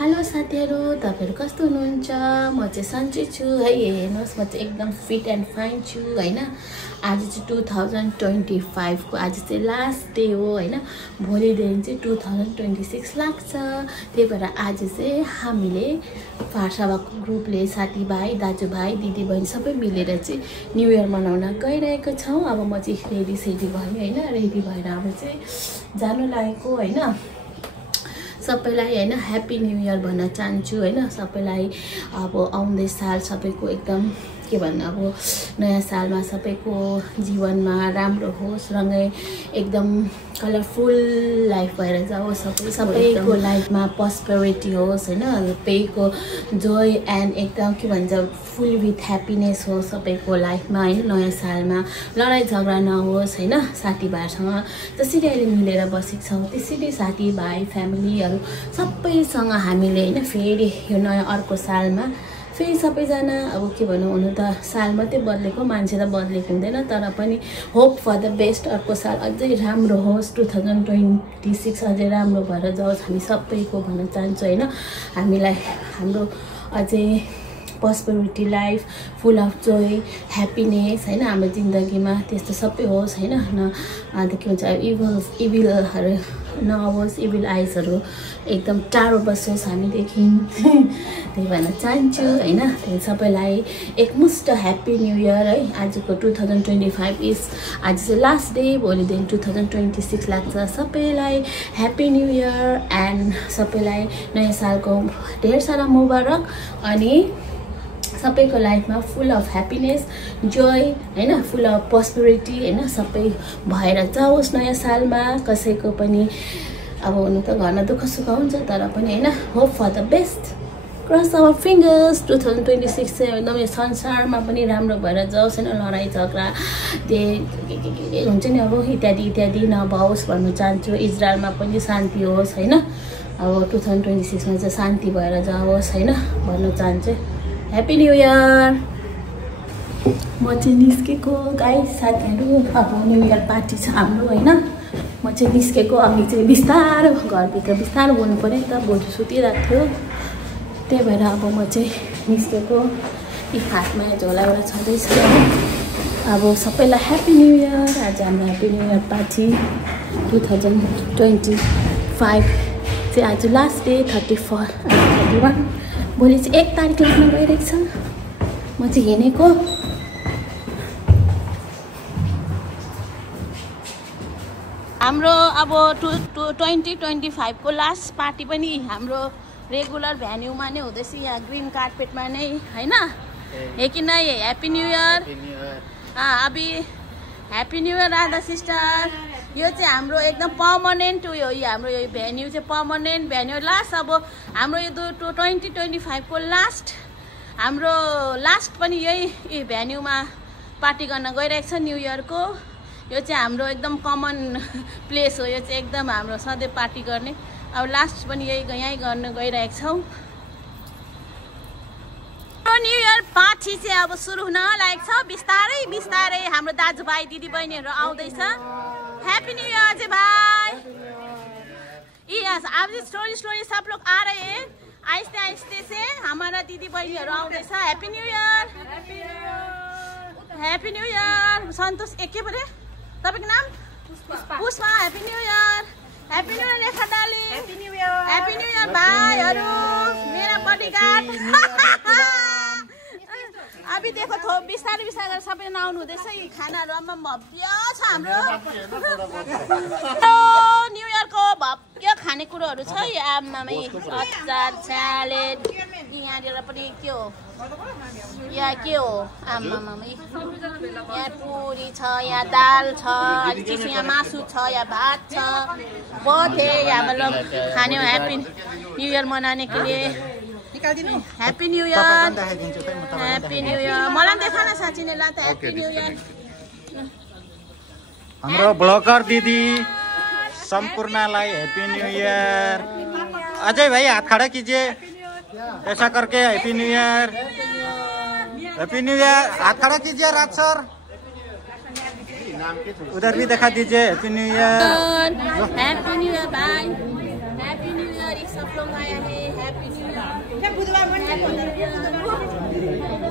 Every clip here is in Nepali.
हेलो साथीहरु, तपाईहरु कस्तो हुनुहुन्छ? म चाहिँ सन्चै छु है। हेर्नुस्, म चाहिँ एकदम फिट एन्ड फाइन छु हैन। आज चाहिँ 2025 को आज चाहिँ लास्ट डे हो हैन। भोलिदेखि चाहिँ 2026 लाग्छ। त्यही भएर आज चाहिँ हामीले फारसावाको ग्रुपले साथीभाइ, दाजुभाइ, दिदीबहिनी सबै मिलेर चाहिँ न्यू इयर मनाउन गइरहेको छौं। अब म चाहिँ रेडी सेडी भयो हैन। रेडी भएर अब चाहिँ जानु लागेको हैन। सबैलाई हैन ह्यापी न्यू इयर भन्न चाहन्छु हैन। सबैलाई अब आउँदै साल सबैको एकदम के भन्नु, अब नयाँ सालमा सबैको जीवनमा राम्रो होस्, रंगै एकदम कलरफुल लाइफ भएर जाओस्। सबैको लाइफमा प्रस्पेरिटी होस् हैन। सबैको जोय एन्ड एकदम के भन्छ फुल विथ ह्याप्पीनेस होस् सबैको लाइफमा हैन। नयाँ सालमा लडाई झगडा नहोस् हैन। साथीभाइसँग जसरी अहिले मिलेर बसेको छौं त्यसरी साथीभाइ, फ्यामिलीहरु सबैसँग हामीले हैन फेरि यो नयाँ अर्को सालमा फेरि सबैजना अब के भनौं, हुनु त साल मात्रै बदलेको, मान्छे त बदलेको हुँदैन, तर पनि होप फर द बेस्ट। अर्को साल अझै राम्रो होस्, 2026 अझै राम्रो भएर जाओस् हामी सबैको भन्न चाहन्छु हैन। हामीलाई हाम्रो अझै prosperity life, full of Joy, ह्याप्पीनेस हैन हाम्रो जिन्दगीमा त्यस्तो सबै होस् हैन। अन्त के भन्छ इभिलहरु नहोस्, इभिल आइजहरु एकदम टाढो बसोस् हामीदेखि त्यही भन्न चाहन्छु हैन। त्यही सबैलाई एकमुष्ट ह्याप्पी न्यू इयर है। आजको 2025 इज आज चाहिँ लास्ट डे, भोलिदेखि 2026 लाग्छ। सबैलाई ह्याप्पी न्यू इयर एन्ड सबैलाई नयाँ सालको ढेर सारा मुबारक। अनि सबैको लाइफमा फुल अफ ह्याप्पीनेस, जोय हैन, फुल अफ प्रस्पेरिटी हैन सबै भएर जाओस् नयाँ सालमा। कसैको पनि अब हुनु त घरमा दुःख सुख हुन्छ, तर पनि हैन hope for the best. Cross our fingers. 2026 चाहिँ एकदम यो संसारमा पनि राम्रो भएर जाओस् हैन। लडाई झगडा के हुन्छ नि अब इत्यादि इत्यादि नभओस् भन्न चाहन्छु। इजरायलमा पनि शान्ति होस् हैन। अब 2026 मा चाहिँ शान्ति भएर जाओस् हैन भन्न चाहन्छु। Happy new year. म चाहिँ निस्केको गाइस साथीहरु। अब न्यू इयर पार्टी छ हाम्रो हैन। म चाहिँ निस्केको, अघि चाहिँ बिस्तारो घरभित्र बिस्तारो बोल्नु पर्यो नि त, बोजू सुतिरहेको थियो। त्यही भएर अब म चाहिँ निस्केको। यी हातमा झोला एउटा छँदैछ। अब सबैलाई ह्याप्पी न्यू इयर। आज हाम्रो ह्याप्पी न्यू इयर पार्टी 2025 चाहिँ आज लास्ट डे 31 भोलि चाहिँ 1 तारिक लाग्न गइरहेको छ। म चाहिँ हिँडेको। हाम्रो अब 2025 को लास्ट पार्टी पनि हाम्रो रेगुलर भेन्यूमा नै हुँदैछ, यहाँ ग्रीन कार्पेटमा नै हैन। हे कि नै ह्याप्पी न्यू इयर। अभी happy new year Radha sister. यो चाहिँ हाम्रो एकदम पर्मनेन्ट उयो, हाम्रो यो भेन्यू चाहिँ पर्मनेन्ट भेन्यू लास्ट। अब हाम्रो यो 2025 को लास्ट, हाम्रो लास्ट पनि यही भेन्यूमा पार्टी गर्न गइरहेको छ न्यू इयरको। यो चाहिँ हाम्रो एकदम कमन प्लेस हो। यो चाहिँ एकदम हाम्रो सधैँ पार्टी गर्ने। अब लास्ट पनि यही गर्न गइरहेको छौं। न्यू इयर पार्टी चाहिँ अब सुरु हुन लागेको छ। बिस्तारै बिस्तारै हाम्रो दाजुभाइ दिदीबहिनीहरु आउँदैछ। हैप्पी न्यू ईयर जी भाई। यस, अब स्टोरी सब लोग आ रहे हैं आहिस्ते आहिस्ते से। हमारा दीदी बहिनीहरु आउँदैछ। Happy new year. Happy new year. Santosh एके परे तपाईको नाम? Pushpa. Happy new year. Happy new year Lekha डाली। Happy new year. Happy new year भाइहरु, मेरा बडीगार्ड। अभी देखो थोप बिस्तारै बिस्तारै सबैजना आउनु हुँदैछ। यी खानाहरुमा भव्य छ हाम्रो। न्यू इयरको भव्य खानेकुराहरु छ। आमामै अचार, स्यालेड, यहाँनिर पनि के हो, यहाँ के हो आमामै, यहाँ पुरी छ, यहाँ दाल छ, अनि चिसो यहाँ मासु छ, यहाँ भात छ। बहुत है यहाँ मतलब खाने हो हैप्पी न्यू इयर मनाने के लिए। Happy new year. Happy new year. मलाई देखा न साँच्ची नै ला त हैप्पी न्यू इयर। हाम्रो ब्लगर दिदी संपूर्णालाई हैप्पी न्यू ईयर। अजय भाई हाथ खड़ा कीजिए ऐसा करके। Happy new year. Happy new year. हाथ खड़ा कीजिए राज सर। उधर भी दिखा दीजिए। Happy new year. Happy new year भाई। हैप्पी न्यू ईयर एक सब लोग आए हैं हैप्पी न्यू ईयर बुधवार मन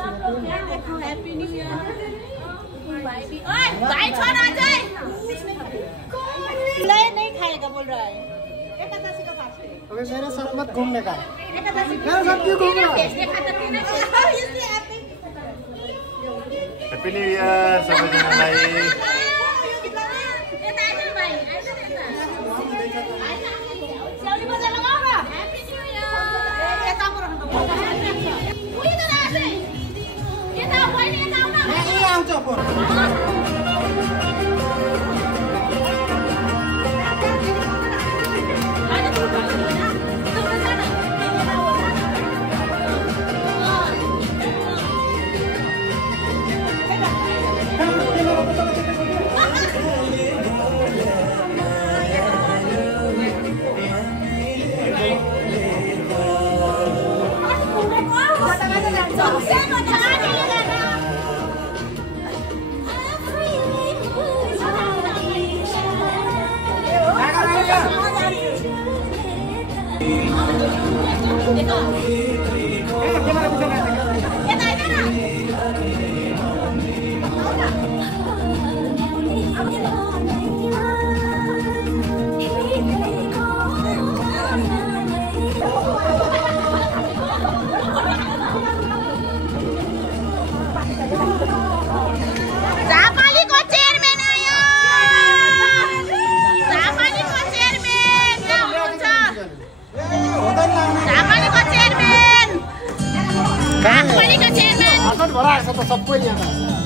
सब लोग ध्यान रखो हैप्पी न्यू ईयर भाई भी ओए भाई छोड़ आ जाए ले नहीं खाएगा बोल रहा है एकादशी का फास्ट है अबे मेरे साथ मत घूमने का एकादशी मेरे साथ क्यों घूम रहा है हैप्पी न्यू ईयर सबैजनालाई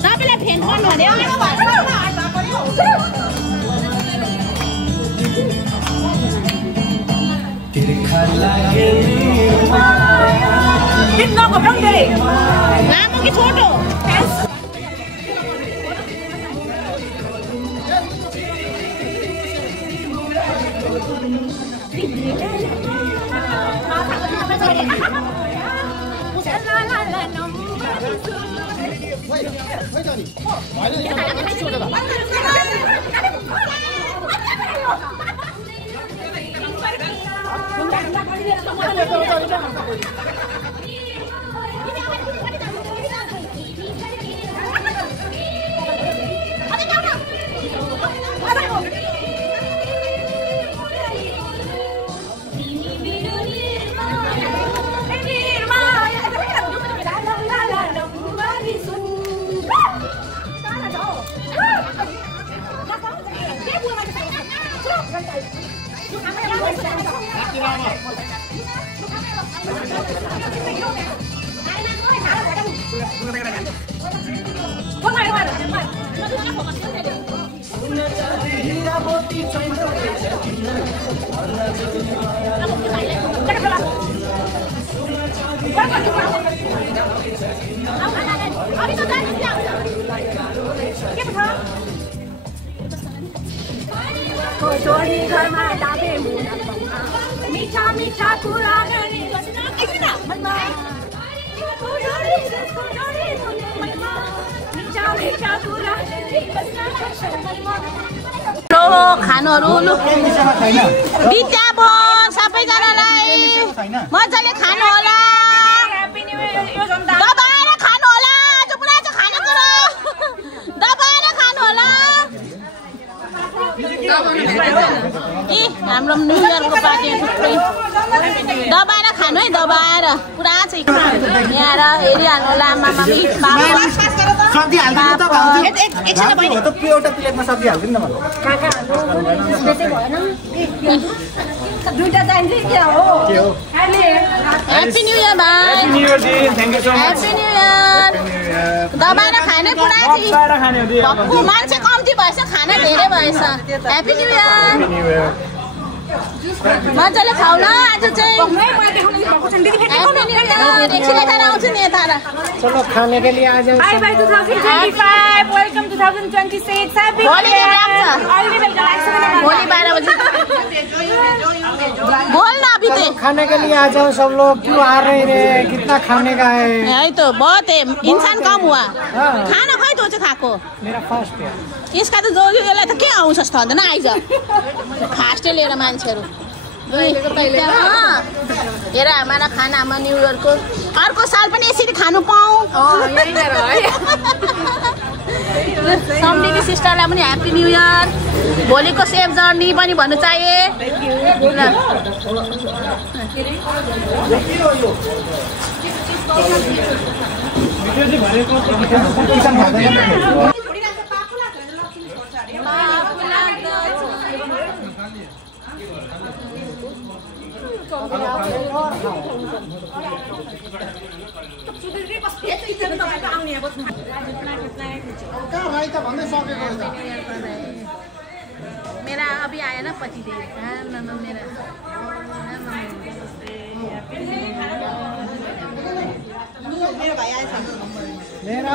सबैलाई फेन गर्नु अरे लामो कि छोटो मीठा मीठा पुराना खानुहरू विद्या भयो सबैजनालाई मजाले खानु होला दबाएर खानु होला आज पुरा छ खानेकुरो दबाएर खानु होला हाम्रो न्यू इयरको पार्टी थुप्रै दबाएर खानु है दबाएर पुरा छ यहाँ हेरिहाल्नु होला आमामा सब्जी हाल्दिनु त भाउजू एकछिन भयो त एउटा प्लेटमा सब्जी हाल्दिनु न मलाई त्यसै भएन दुईटा चाहिन्छ के हो ह्याप्पी न्यू इयर भाइ happy new year the thank you so much happy new year दबाएर खाने पुरा भक्कु मान्छे कम्ती भएछ खाना धेरै भएछ ह्याप्पी न्यू इयर मजाले खाऊ ल आज चाहिँ ह्याप्पी न्यू इयर एकछिन यता आउँछु नि यता चलो खाने के लिए आ जाओ बाय बाय 2025 वेलकम 2026 हैप्पी भोलि भोलि 12 बजे बोल ना अभी तो खाने के लिए आ जाओ सब लोग क्यों आ रहे हैं कितना खाने का है यही तो बहुत है इंसान कम हुआ खाना खै तो चाहिँ खाएको मेरा फास्ट है यसका त जोगीलाई त के आउँछ त हुँदैन आइज फास्टै लिएर मान्छेहरू हेर हमारा खानामा न्यु इयरको अर्को साल पनि यसरी खानु पाऊँ। सम्झेको सिस्टरलाई पनि ह्याप्पी न्यु इयर। भोलिको सेफ जर्नी पनि भन्नु चाहे। मेरा अभी आया ना पति देव मेरा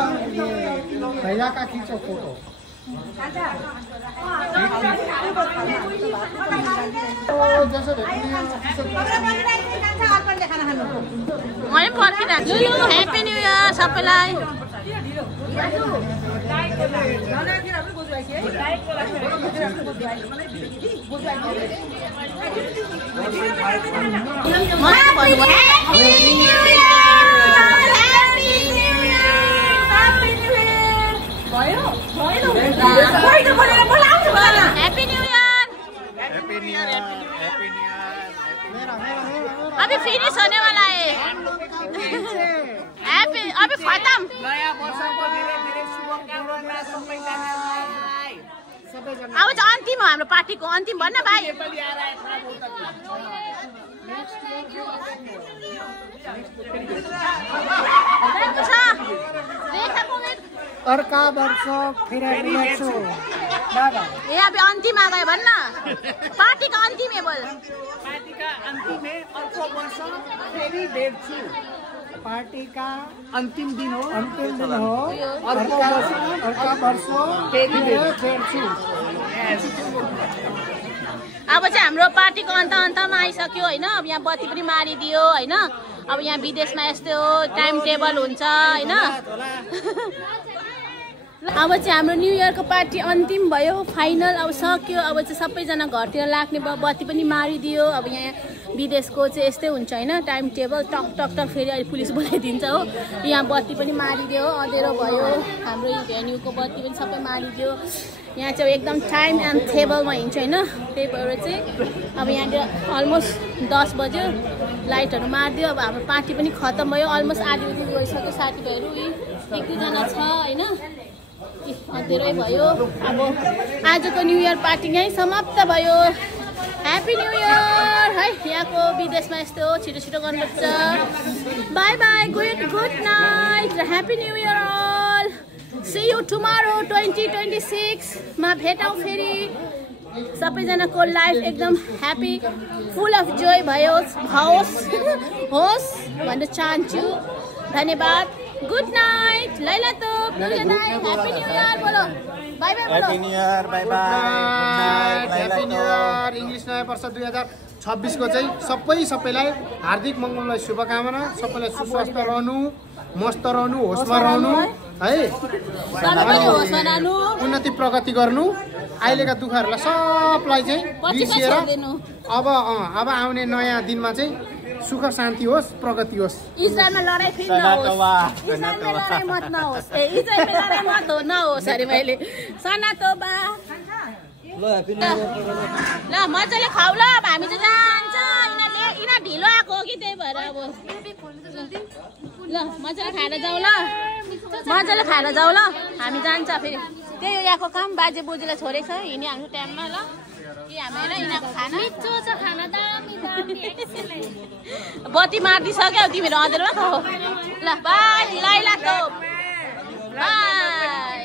भैया का खींचो फोटो। मैले पर्खिरहेको छु। ह्याप्पी न्यु इयर सबैलाई। अभी फिनिश होने वाला है। अभी खत्म। अब चाहिँ अन्तिम हो हाम्रो पार्टीको अन्तिम भन्न भाइ। अर्का वर्ष फिर ए अभी अंतिम आ गए भन्न। पार्टी का अंतिम है बोल। पार्टी का अंतिम है। अर्को वर्ष फेरि भेट्छु। पार्टी का अंतिम दिन हो। अर्का वर्ष फेरि भेट्छु। अब चाहिँ हाम्रो पार्टीको अन्तमा आइसक्यो हैन। अब यहाँ बत्ती पनि मारिदियो हैन। अब यहाँ विदेशमा यस्तो टाइम टेबल हुन्छ हैन। अब चाहिँ हाम्रो न्यु इयरको पार्टी अन्तिम भयो फाइनल। अब सक्यो। अब चाहिँ सबैजना घरतिर लाग्ने बत्ती पनि मारिदियो। अब यहाँ विदेशको चाहिँ यस्तै हुन्छ हैन टाइम टेबल। टक टक टक फेरि अहिले पुलिस बोलाइदिन्छ हो। यहाँ बत्ती पनि मारिदियो अँधेरो भयो। हाम्रो भेन्यूको बत्ती पनि सबै मारिदियो। यहाँ चाहिँ एकदम टाइम एन्ड टेबलमा हिँड्छ हैन। त्यही भएर चाहिँ अब यहाँनिर अलमोस्ट 10 बज्यो लाइटहरू मारिदियो। अब हाम्रो पार्टी पनि खत्तम भयो। अलमोस्ट आधी गइसक्यो। साथीभाइहरू एक दुईजना छ हैन। अँधेरै भयो। अब आजको न्यु इयर पार्टी यहीँ समाप्त भयो। ह्याप्पी न्यु इयर है। यहाँको विदेशमा यस्तो हो छिटो छिटो गर्नुपर्छ। बाई बाई गुड नाइट र happy new year all. See you tomorrow 2026 मा भेटौँ फेरि। सबैजनाको लाइफ एकदम ह्याप्पी फुल अफ जोय होस् भन्न चाहन्छु। धन्यवाद। गुड नाइट लैला तो ह्याप्पी न्यू इयर बोलो। बाय बाय बोलो। Happy new year bye bye. Happy new year. English नयाँ वर्ष 2026 को चाहिँ सबैलाई हार्दिक मङ्गलमय शुभकामना। सबैलाई सुस्वस्थ रहनु, मस्त रहनु, होसमा रहनु है। उन्नति प्रगति गर्नु। अहिलेका दुःखहरूलाई सबलाई चाहिँ बिर्सिएर अब आउने नयाँ दिनमा चाहिँ सुख शान्ति होस्, प्रगति होस्। इजरायलमा लडाई फेरि नहोस्। इजरायलमा लडाई मत नहोस्। इजरायलमा लडाई मत नहोस् अरे मैले सनातोबा। ल मजाले खाऊ ल। अब हामी चाहिँ जान्छ। यिनीहरू ढिलो आएको हो कि त्यही भएर अब ल मजाले खाएर जाऊ ल। मजाले खाएर जाऊ ल। हामी जान्छ फेरि। त्यही हो यहाँको काम। बाजे बोजूलाई छोडेको छ हिँड्ने हाम्रो टाइममा ल। कि हामीलाई यिनीहरूको खाना मिठो छ। खाना दामी बत्ती मारिदिइसक्यो तिमीहरू अँधेरोमा खाऊ ल। बाई लाइला तो बाई।